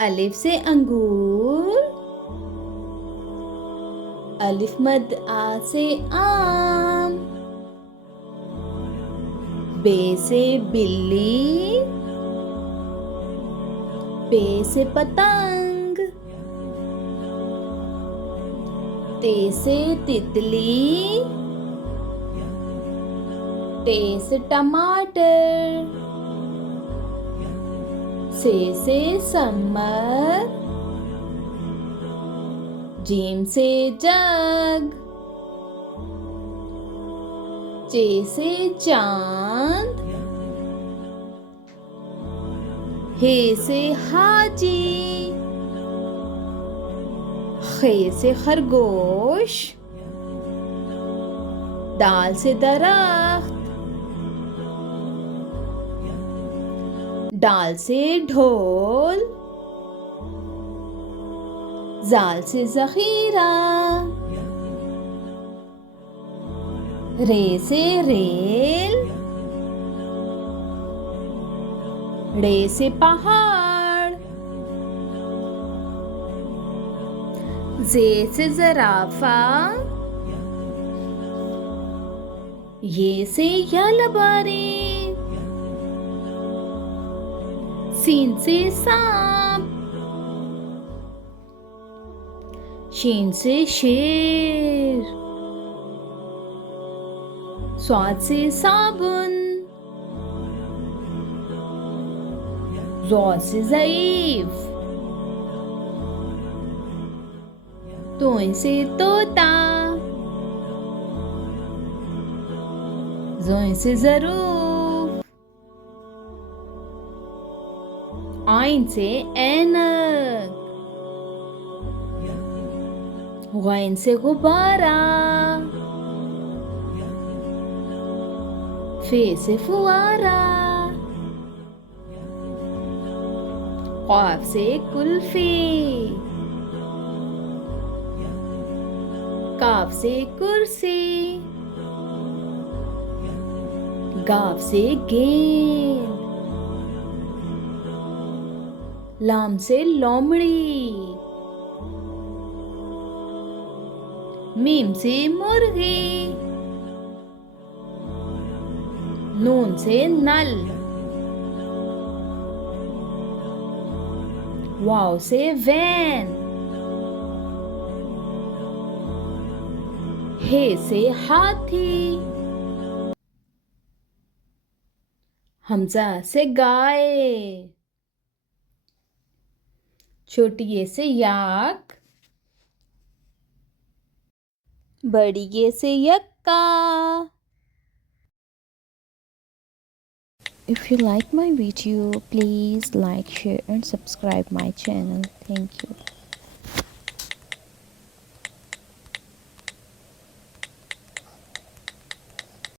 अलिफ से अंगूर, अलिफ मद आ से आम, बे से बिल्ली, पे से पतंग, ते से तितली, टे से टमाटर, से समर, जीम से जग, चे से चांद, हे से हाजी, खे से खरगोश, दाल से दरख्त, डाल से ढोल, जाल से जखीरा, रे से रेल, रे से पहाड़, जे से जराफा, ये से यालबारी, सीन से सांप, शीन से शेर, स्वाद से साबुन, ज़ौद से ज़ईफ, तोइन से तोता, ज़ोइन से ज़रूफ, आइन से ऐनक, ग़ैन से गुब्बारा, फे से फुआरा, क़ाफ से कुल्फ़ी, काफ से कुर्सी, गाफ से गेंद, लाम से लोमड़ी, मीम से मुर्गी, नून से नल, वाव से वैन, हे से हाथी, हमजा से गाय, छोटी ये से याक, बड़ी ये से यक्का. If you like my video, please like, share and subscribe my channel. Thank you.